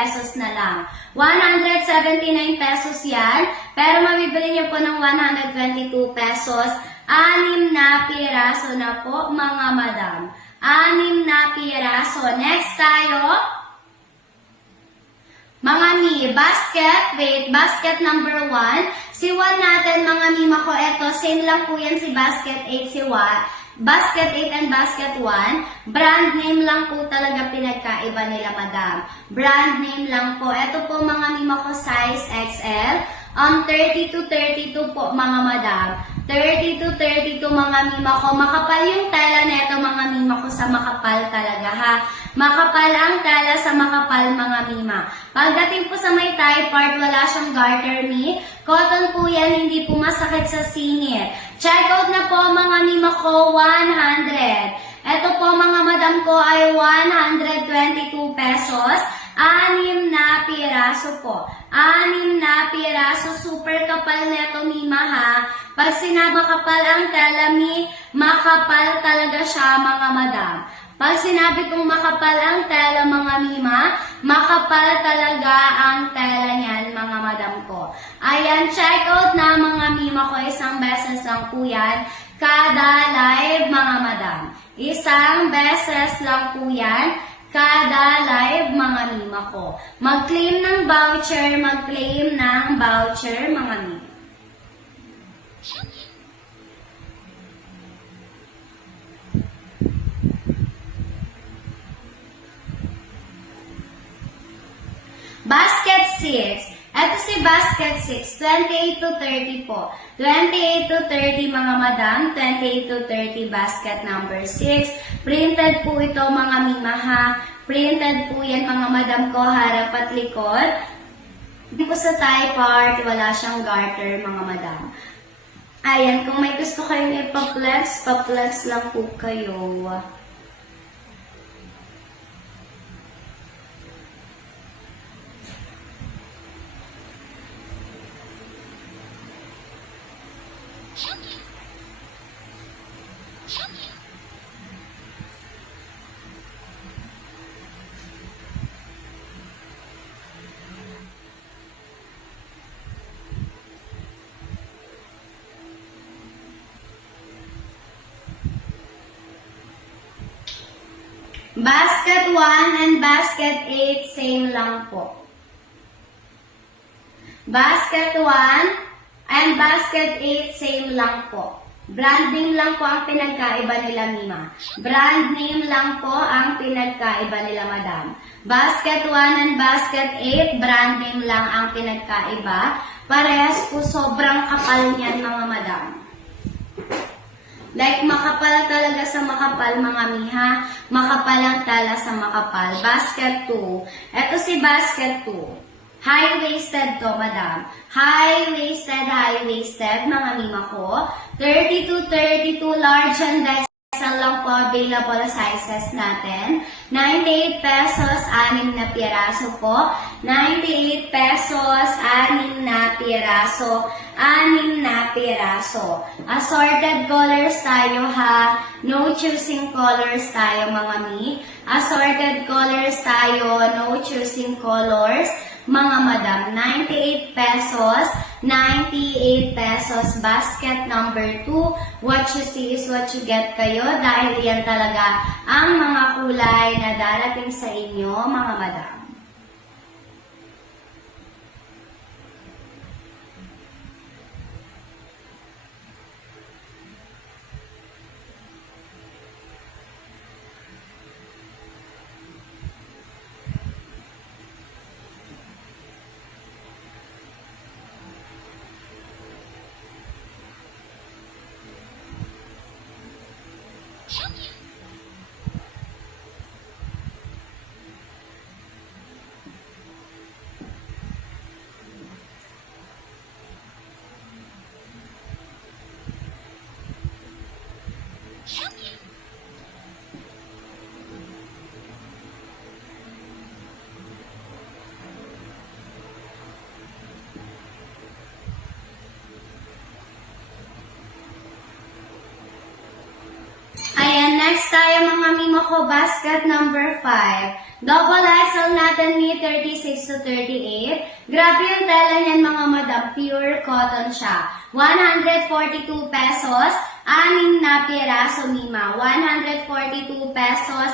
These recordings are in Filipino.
pesos na lang. 179 pesos yan, pero mabibili niyo po ng 122 pesos. 6 na piraso na po, mga madam. 6 na piraso. Next tayo. Mga mi, basket, wait, basket number 1. Si 1 natin, mga mima ko, eto, same lang po yan si basket 8, si 1. Basket 8 and basket 1, brand name lang po talaga pinagkaiba nila, madam. Brand name lang po. Ito po, mga mima ko, size XL. 30 to 32 po, mga madam. 30 to 32, mga mima ko. Makapal yung tela neto, mga mima ko, sa makapal talaga, ha. Makapal ang tela sa makapal, mga mima. Pagdating po sa may tie part, wala siyang garter mi. Cotton po yan, hindi po masakit sa singit. Check out na po, mga mima ko, 100. Ito po, mga madam ko, ay 122 pesos. 6 na piraso po. 6 na piraso. Super kapal neto, mima, ha. Pag sinabi makapal ang tela mi, makapal talaga siya, mga madam. Pag sinabi kong makapal ang tela, mga mima, makapal talaga ang tela niyan, mga madam ko. Ayan, check out na, mga mima ko. Isang beses lang po yan kada live, mga madam. Isang beses lang po yan kada live, mga mima ko. Mag-claim ng voucher, mag-claim ng voucher, mga mima. Basket 6. Ito si basket 6. 28 to 30 po. 28 to 30, mga madam. 28 to 30 basket number 6. Printed po ito, mga mima, ha. Printed po yan, mga madam ko, harap at likod. Hindi po sa tie part, wala siyang garter, mga madam. Ayan, kung may gusto kayong ipaplex, paplex lang po kayo. Basket 1 and basket 8, same lang po. Basket 1 and basket 8, same lang po. Branding lang po ang pinagkaiba nila, mima. Brand name lang po ang pinagkaiba nila, madam. Basket 1 and basket 8, brand name lang ang pinagkaiba. Parehas po, sobrang kapal niyan, mga madam. Like, makapal talaga sa makapal, mga miha. Makapal ang tala sa makapal. Basket 2. Ito si basket 2. High-waisted to, madam. High-waisted, mga mima ko. 30 to 32, large and XL lang po available sizes natin. 98 pesos, 6 na piraso po. 98 pesos, 6 na piraso. 6 na piraso. Assorted colors tayo, ha. No choosing colors tayo, mga mi. Assorted colors tayo, no choosing colors. Mga madam, 98 pesos, 98 pesos, basket number 2. What you see is what you get kayo dahil yan talaga ang mga kulay na darating sa inyo, mga madam. Next tayo, mga mimo ko, basket number 5. Double XL na natin ni 36 to 38. Grabe yung tela niyan mga madam, pure cotton siya. 142 pesos, 6 na piraso Mima. 142 pesos,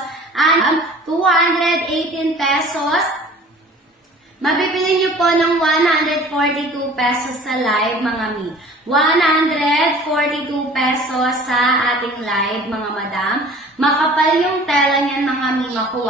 218 pesos. Mabibili niyo po ng 142 pesos sa live mga mi. 142 pesos sa ating live mga madam. Makapal yung tela niyan mga mima ko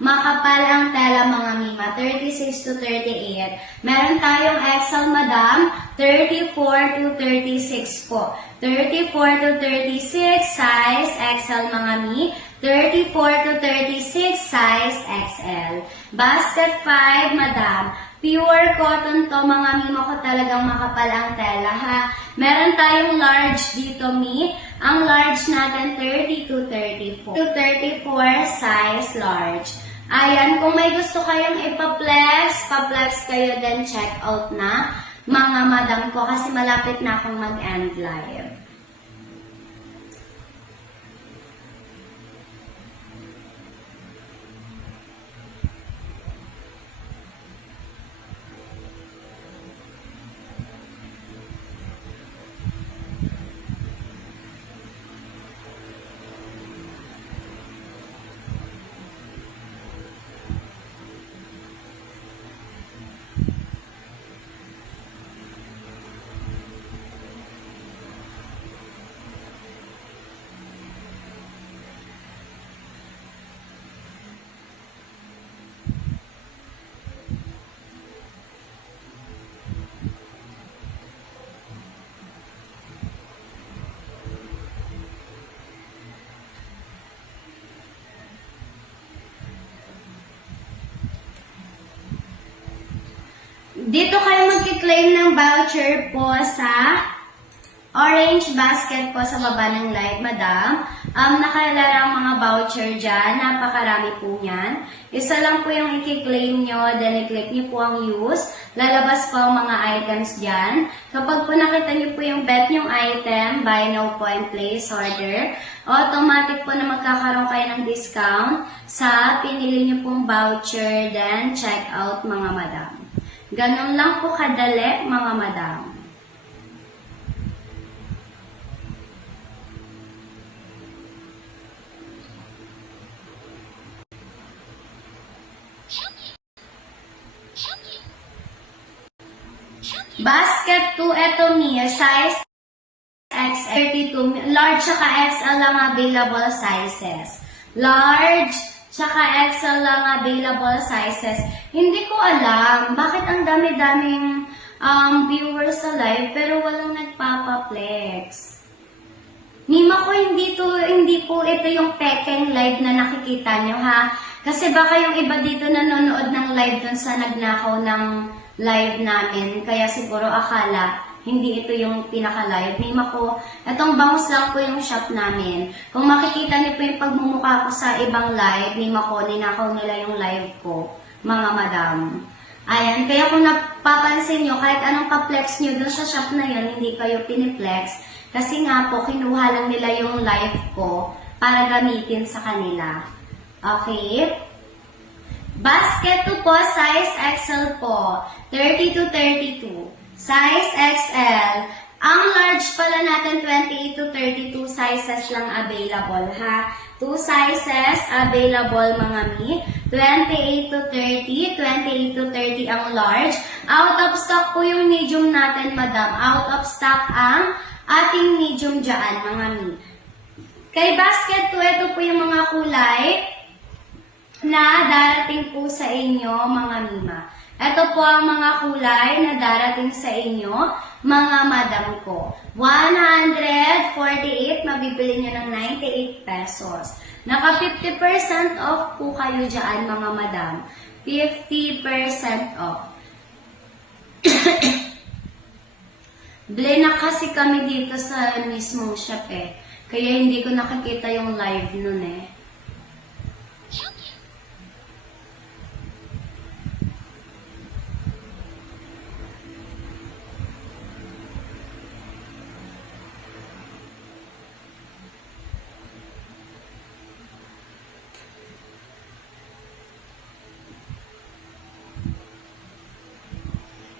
Makapal ang tela mga mima. 36 to 38. Meron tayong XL madam. 34 to 36 po. 34 to 36 size XL mga mi. 34 to 36 size XL. Basket 5 madam. Pure cotton to mga mima ko, talagang makapal ang tela ha. Meron tayong large dito mi. Ang large natin 30 to 34. To 34 size large. Ayan, kung may gusto kayong ipa-flex, pa-flex kayo then check out na mga madam ko kasi malapit na akong mag-end live. Dito kayo magkiklaim ng voucher po sa orange basket po sa baba ng live, madam. Nakalarang mga voucher dyan. Napakarami po yan. Isa lang po yung i-claim nyo, then i-click nyo po ang use. Lalabas po ang mga items dyan. Kapag po nakita nyo po yung bet yung item, buy now po and place order, automatic po na magkakaroon kayo ng discount sa pinili nyo pong voucher, then check out mga madam. Ganun lang po kadali, mga madam. Basket 2, eto Mia, size X32, large saka XL lang available sizes. Large saka XL lang available sizes. Hindi ko alam bakit ang dami-daming viewers sa live pero walang nagpapaplex. Mima ko, hindi po ito yung pekeng live na nakikita nyo ha. Kasi baka yung iba dito nanonood ng live dun sa nagnakaw ng live namin. Kaya siguro akala hindi ito yung pinaka-live. Mima ko, itong bangus lang po yung shop namin. Kung makikita niyo po yung pagmumukha ko sa ibang live, Mima ko, ninakaw nila yung live ko, mga madam. Ayan, kaya kung napapansin nyo, kahit anong pa-flex nyo dun sa shop na yun, hindi kayo piniplex. Kasi nga po, kinuha lang nila yung live ko para gamitin sa kanila. Okay? Basket 2 po, size XL po. 30 to 32. Size XL. Ang large pala natin, 28 to 32 sizes lang available, ha? 2 sizes available, mga mi. 28 to 30. 28 to 30 ang large. Out of stock po yung medium natin, madam. Out of stock ang ating medium dyan, mga mi. Kay basket 2, ito po yung mga kulay na darating po sa inyo, mga mima. Ito po ang mga kulay na darating sa inyo, mga madam ko. 148, mabibili nyo ng 98 pesos. Naka 50% off po kayo dyan, mga madam. 50% off. Bili na kasi kami dito sa mismong shop eh. Kaya hindi ko nakikita yung live nun eh.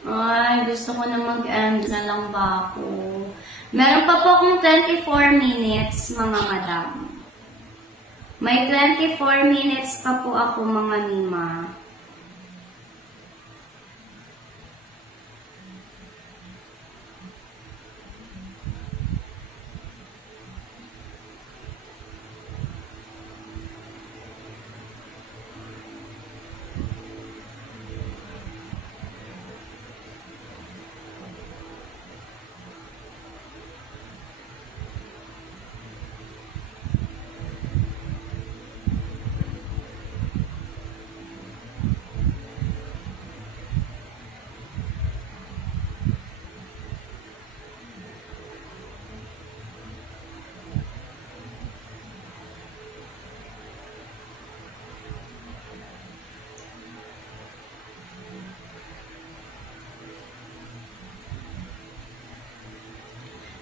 Ay, gusto ko na mag-end na lang ba ako? Meron pa po akong 24 minutes, mga madam. May 24 minutes pa po ako, mga mima.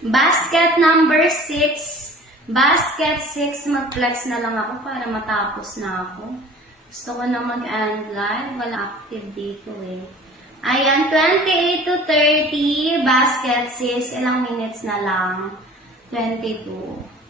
Basket number 6. Basket 6. Mag-flex na lang ako para matapos na ako. Gusto ko na mag-end live. Wala active dito eh. Ayan, 28 to 30. Basket 6. Ilang minutes na lang? 22.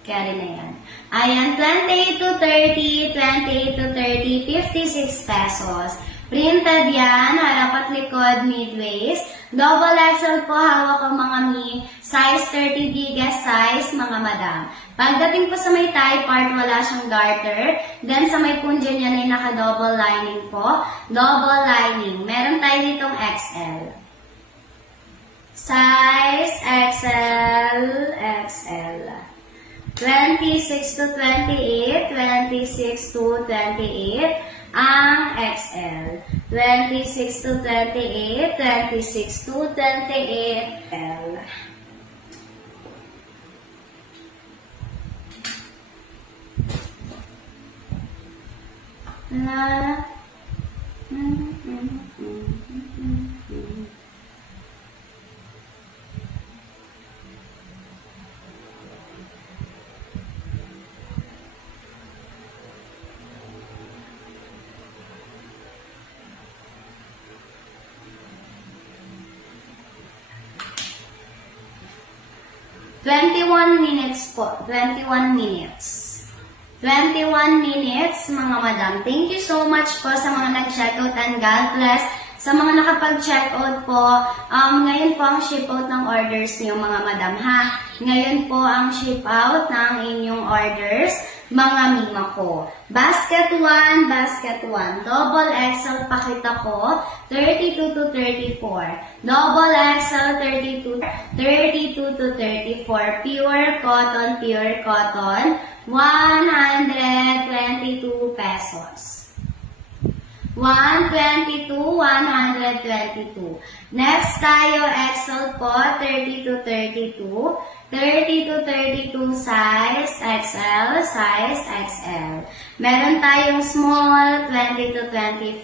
Carry na yan. Ayan, 28 to 30. 28 to 30. 56 pesos. Printed yan. Harap at likod, mid-waist. Double XL po, hawak ko mga mi. Size 30, biggest size, mga madam. Pagdating po sa may tie part, wala siyang garter. Then sa may punjo niya ay naka-double lining po. Double lining. Meron tayo ditong XL. Size XL, XL. 26 to 28, 26 to 28. Ang XL. 26 to 28, 26 to 28 L. La. 21 minutes po. 21 minutes. 21 minutes, mga madam. Thank you so much po sa mga nag-checkout and God bless. Sa mga nakapag-checkout po, ngayon po ang ship-out ng orders niyo, mga madam, ha? Ngayon po ang ship-out ng inyong orders, mga mima ko. Basket 1, basket 1. Double XL pakita ko, 32 to 34. Double XL, 32 to 34. Pure cotton, 122 pesos. 122, 122. Next tayo, XL po, 30 to 32. 30 to 32 size, XL, size, XL. Meron tayong small, 20 to 24.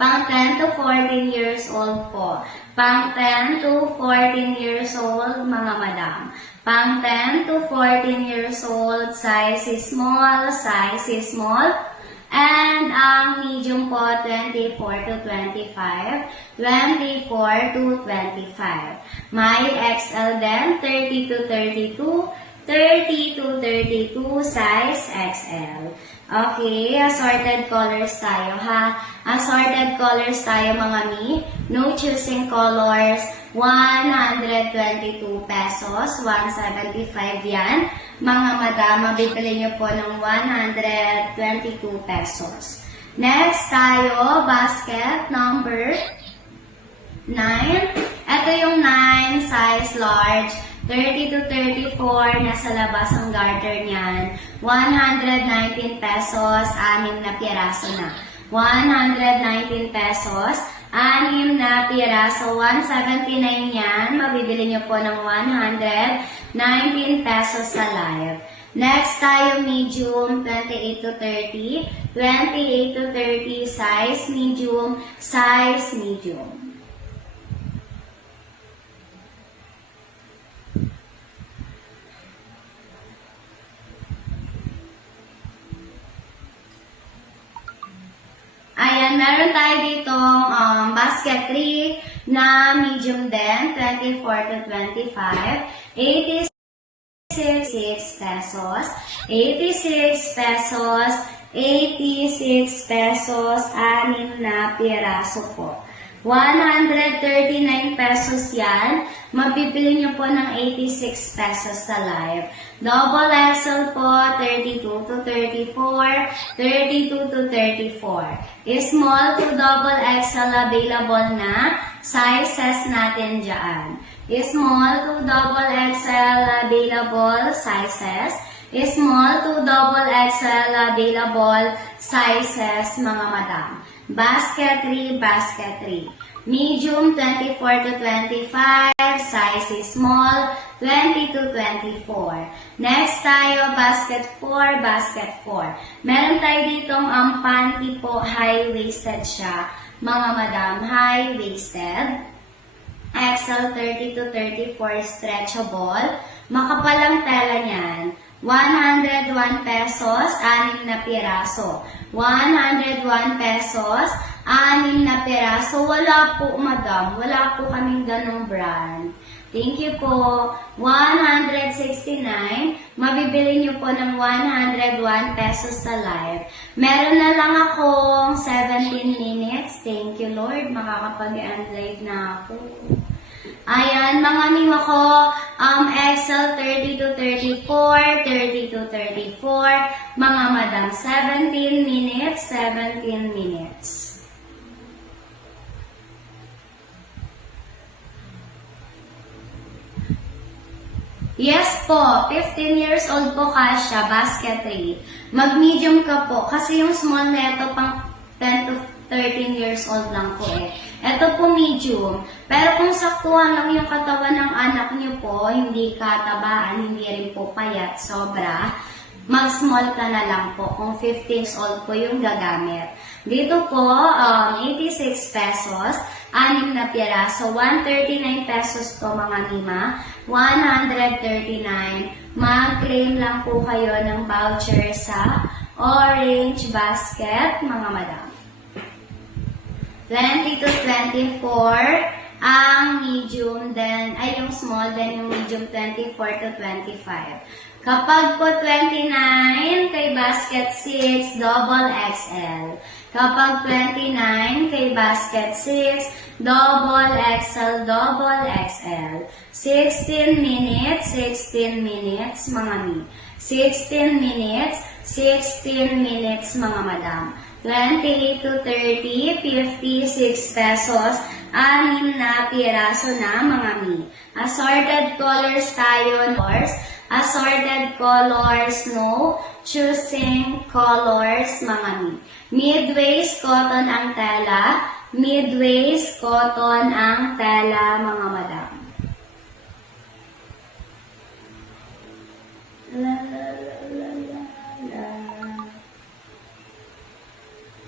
Pang 10 to 14 years old po. Pang 10 to 14 years old, mga madam. Pang 10 to 14 years old, size is small, size is small. And ang medium po, 24 to 25, 24 to 25. May XL din, 30 to 32, 30 to 32, size XL. Okay, assorted colors tayo, ha? Assorted colors tayo, mga mi. No choosing colors, 122 pesos, 175 yan. Mga madam, mabibili nyo po ng 122 pesos. Next tayo, basket number 9. Ito yung 9, size large. 30 to 34, nasa labas ang garter niyan. 119 pesos, 6 na piraso na. 119 pesos, 6 na piraso, 179 yan. Mabibili nyo po ng 119 pesos sa live. Next tayo, medium, 28 to 30. 28 to 30, size medium, size medium. Ayan, meron tayo ditong basket 3. na medium din, 24 to 25, 86 pesos, 86 pesos, 86 pesos, 6 na piraso po. 139 pesos yan. Mabibili nyo po ng 86 pesos sa live. Double XL po, 32 to 34, 32 to 34. Small to double XL available na sizes natin dyan. Small to double XL available sizes. Small to double XL available sizes, mga madam. Basket 3, basket 3. Medium 24 to 25, size is small 20 to 24. Next tayo, basket 4, basket 4. Meron tayo ditong panty po, high-waisted siya. Mga madam, high-waisted. XL 30 to 34 stretchable. Makapalang tela niyan. 101 pesos, 6 na piraso. 101 pesos, 6 na piraso. Wala po, madam. Wala po kaming ganong brand. Thank you po. 169. Mabibili nyo po ng 101 pesos sa live. Meron na lang akong 17 minutes. Thank you, Lord. Makakapag-end live na ako. Ayan, mga mima ko, XL 30 to 34, 30 to 34, mga madam, 17 minutes, 17 minutes. Yes po, 15 years old po kasya, basket 3. Mag-medium ka po, kasi yung small neto pang 10 to 13 years old lang po eh. Ito po medium. Pero kung saktuhan lang yung katawan ng anak niyo po, hindi katabaan, hindi rin po payat, sobra, mag-small ka na lang po kung 15 years old po yung gagamit. Dito po, 86 pesos, 6 na piraso, 139 pesos to mga mima, 139. Mag-claim lang po kayo ng voucher sa Orange Basket, mga madam. 20 to 24, ang medium, then, ay yung small, then yung medium 24 to 25. Kapag po 29, kay basket 6, double XL. Kapag 29, kay basket 6, double XL, double XL. 16 minutes, 16 minutes, mga mi. 16 minutes, 16 minutes, mga madam. 28 to 30, 56 pesos, 6 na piraso na, mga mi. Assorted colors tayo, assorted colors, no. Choosing colors, mga mi. Mid-waist cotton ang tela, mid-waist cotton ang tela, mga madam. La la la la la la.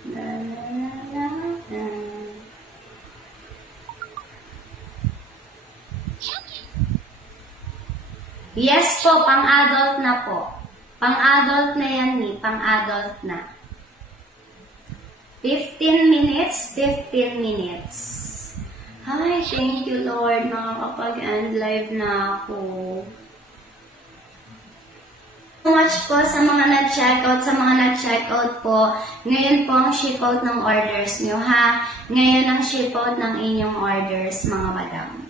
La la la la la. Yes po, pang-adult na po. Pang-adult na yan ni, pang-adult na. 15 minutes, 15 minutes. Hi, thank you Lord, makakapag-end live na ako. So much po sa mga nag-checkout, po. Ngayon po ang ship-out ng orders nyo, ha? Ngayon ang ship-out ng inyong orders, mga madam.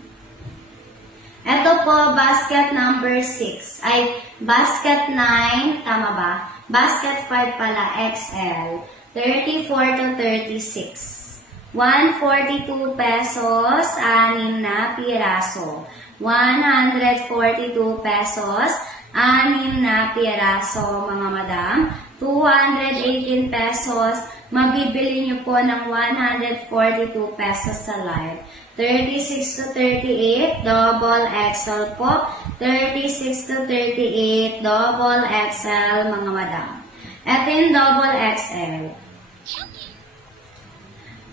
Ito po, basket number 6. Ay, basket 9, tama ba? Basket 5 pala, XL. 34 to 36. 142 pesos, 6 na piraso. 142 pesos, 6 na piraso, mga madam. 218 pesos, mabibili nyo po ng 142 pesos sa live. 36 to 38, double XL po. 36 to 38, double XL, mga madam. Ito yung double XL.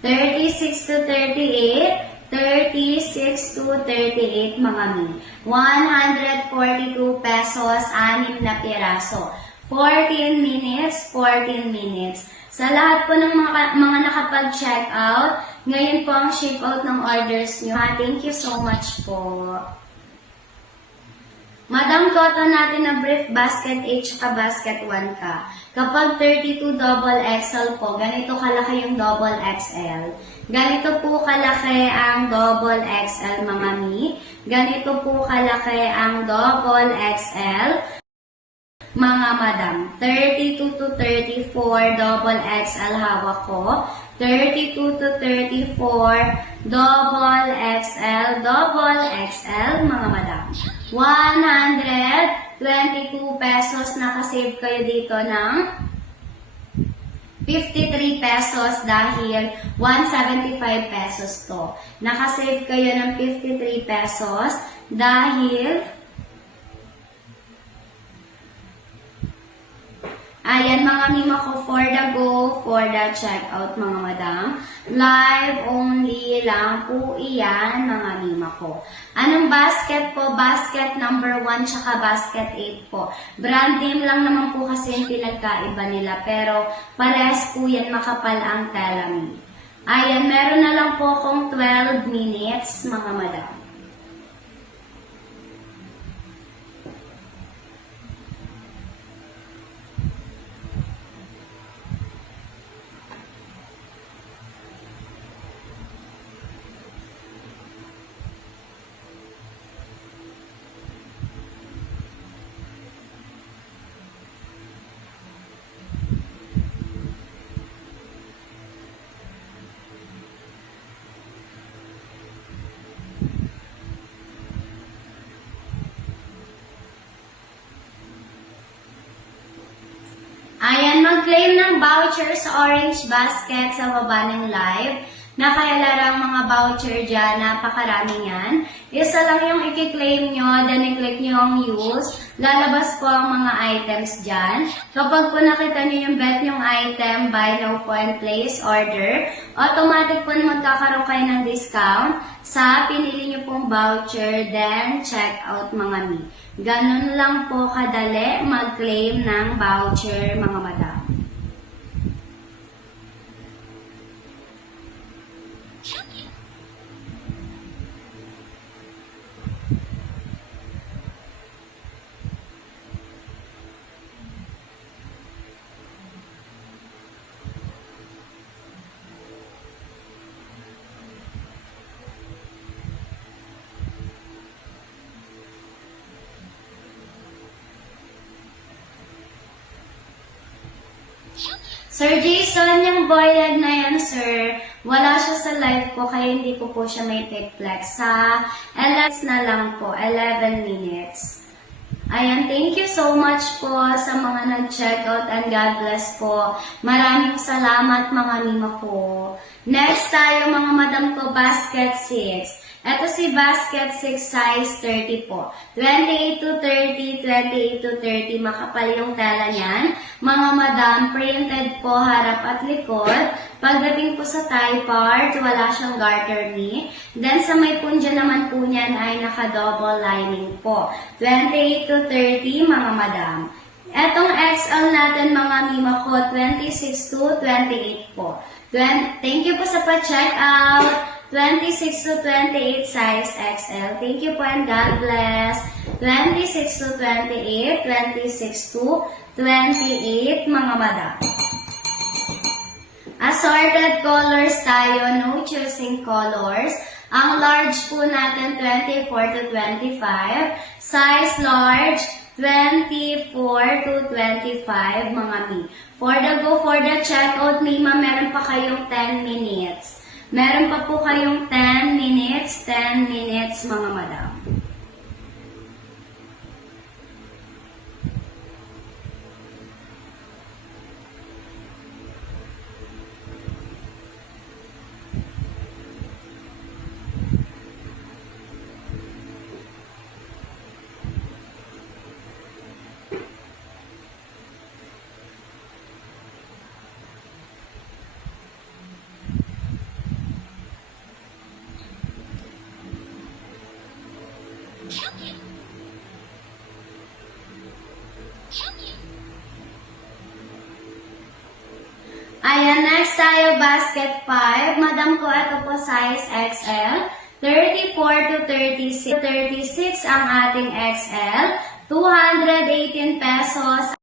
36 to 38, 36 to 38, mga mi. 142 pesos, 6 na piraso. 14 minutes, 14 minutes. Sa lahat po ng mga nakapag-check out, ngayon po ang ship out ng orders nyo. Thank you so much po. Madam, cotton natin na brief basket 8 ka basket 1 ka. Kapag 32 double XL po, ganito kalaki yung double XL. Ganito po kalaki ang double XL, mga mi. Ganito po kalaki ang double XL. Mga madam, 32 to 34 double XL hawak ko. 32 to 34 double XL, mga madam. 122 pesos, nakasave kayo dito ng 53 pesos dahil 175 pesos to. Nakasave kayo ng 53 pesos dahil ayan mga mima ko, for the go, for the checkout mga madam. Live only lang po iyan mga mima ko. Anong basket po? Basket number 1 tsaka basket 8 po. Brand name lang naman po kasi yung pinagkaiba nila. Pero parehas po yan, makapal ang telami. Ayan, meron na lang po akong 12 minutes mga madam. Ayan, mag-claim ng voucher sa orange basket sa baba ng live. Nakayalarang mga voucher dyan, napakarami yan. Isa lang yung i-claim nyo, then i-click nyo ang use. Lalabas po ang mga items dyan. Kapag po nakita nyo yung bet nyong item, buy now po and place order, automatic po na magkakaroon kayo ng discount sa pinili nyo pong voucher, then check out mga mi. Ganun lang po kadali mag-claim ng voucher mga madam. Sir Jason, yung boyleg na yan, sir, wala siya sa live ko, kaya hindi ko po siya may pick-flex. Sa 11 na lang po, 11 minutes. Ayan, thank you so much po sa mga nag-checkout and God bless po. Maraming salamat mga mima ko. Next tayo mga madam ko, basket 6. Ito si basket 6 size 30 po. 28 to 30, 28 to 30. Makapal yung tela niyan. Mga madam, printed po harap at likod. Pagdating po sa tie part, wala siyang garter knee. Then sa may punja naman po niyan ay naka-double lining po. 28 to 30 mga madam. Etong XL natin mga mima ko, 26 to 28 po. Thank you po sa pa-check out. 26 to 28 size XL. Thank you po and God bless. 26 to 28, 26 to 28 mga madam. Assorted colors tayo, no choosing colors. Ang large po natin 24 to 25. Size large 24 to 25 mga mi. For the go, for the checkout, mima, meron pa kayong 10 minutes. Meron pa po kayong 10 minutes mga madam. Next tayo, basket 5. Madam ko, ito po size XL. 34 to 36. 36 ang ating XL. 218 pesos